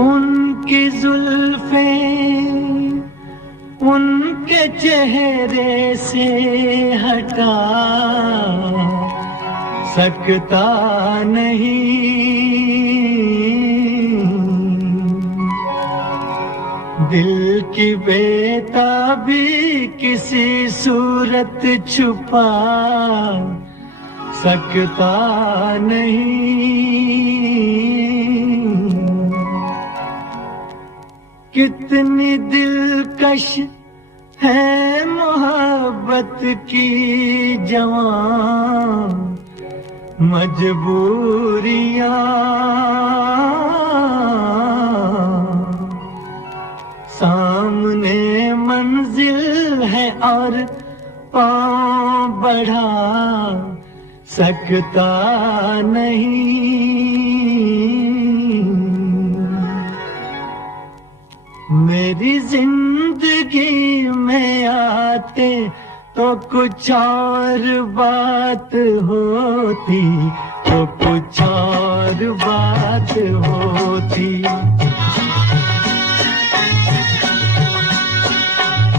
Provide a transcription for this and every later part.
उनकी जुल्फे उनके चेहरे से हटा सकता नहीं, दिल की बेताबी किसी सूरत छुपा सकता नहीं। कितनी दिलकश है मोहब्बत की जवां मजबूरियां, सामने मंजिल है और पांव बढ़ा सकता नहीं। मेरी जिंदगी में आते तो कुछ और बात होती, तो कुछ और बात होती।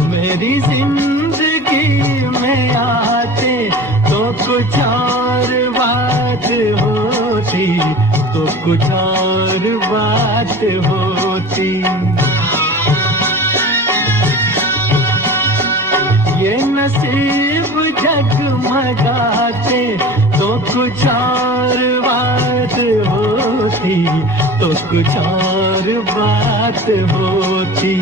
मेरी जिंदगी में आते तो कुछ और बात होती, तो कुछ और बात होती। ये नसीब जगमगाते तो कुछ और बात होती, तो कुछ और बात होती।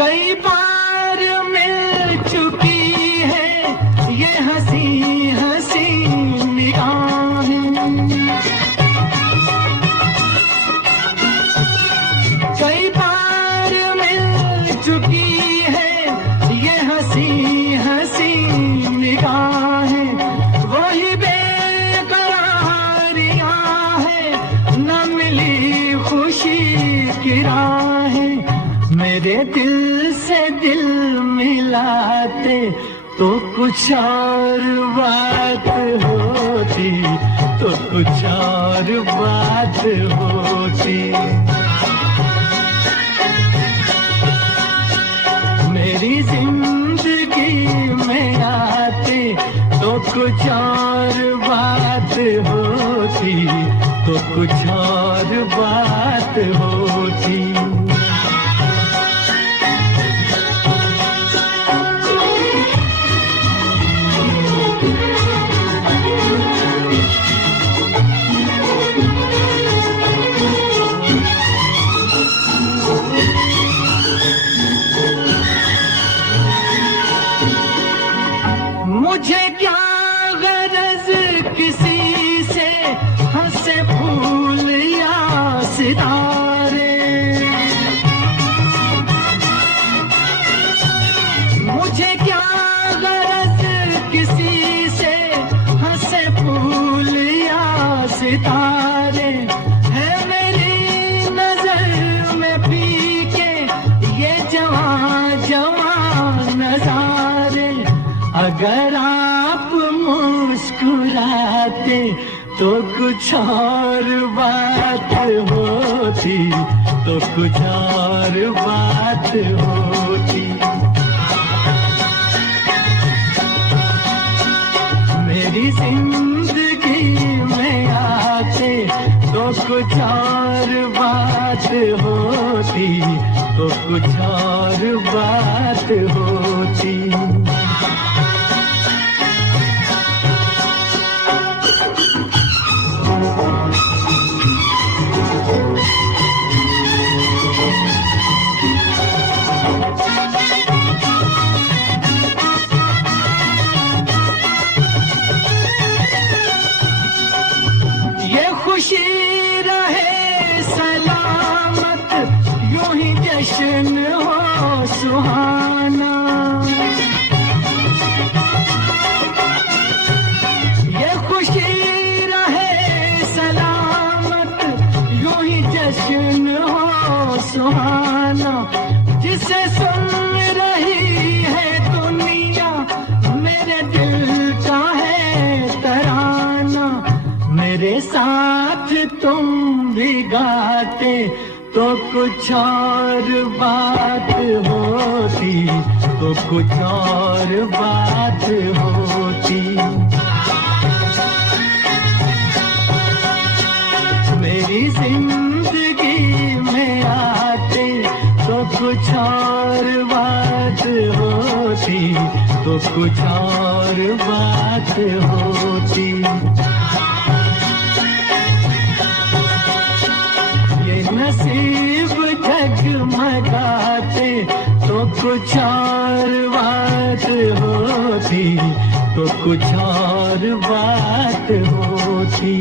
कई बार मिल चुकी है ये हंसी हंसी निगाहें, कई बार मिल चुकी है ये हंसी हंसी निगाहें। वही बेकरारियां हैं, न मिली खुशी की राहें। मेरे दिल से दिल मिलाते तो कुछ और बात होती, तो कुछ और बात होती। मेरी जिंदगी में आते तो कुछ और बात होती, तो कुछ और बात होती। मुझे क्या गरज किसी से हंसे फूल या सितारे, मुझे क्या गरज किसी से हंसे फूल या सितारे। है मेरी नजर में फीके ये जवां जवां नजारे। अगर आप मुस्कुराते तो कुछ और बात होती, तो कुछ और बात होती। मेरी जिंदगी में आते तो कुछ और बात होती, तो कुछ और बात होती। ये खुशी रहे सलामत, यूं ही जश्न हो सुहाना। मेरे साथ तुम भी गाते तो कुछ और बात होती, तो कुछ और बात होती। मेरी जिंदगी में आते तो कुछ और बात होती, तो कुछ और बात होती। ये नसीब जगमगाते तो कुछ और बात होती, तो कुछ और बात होती।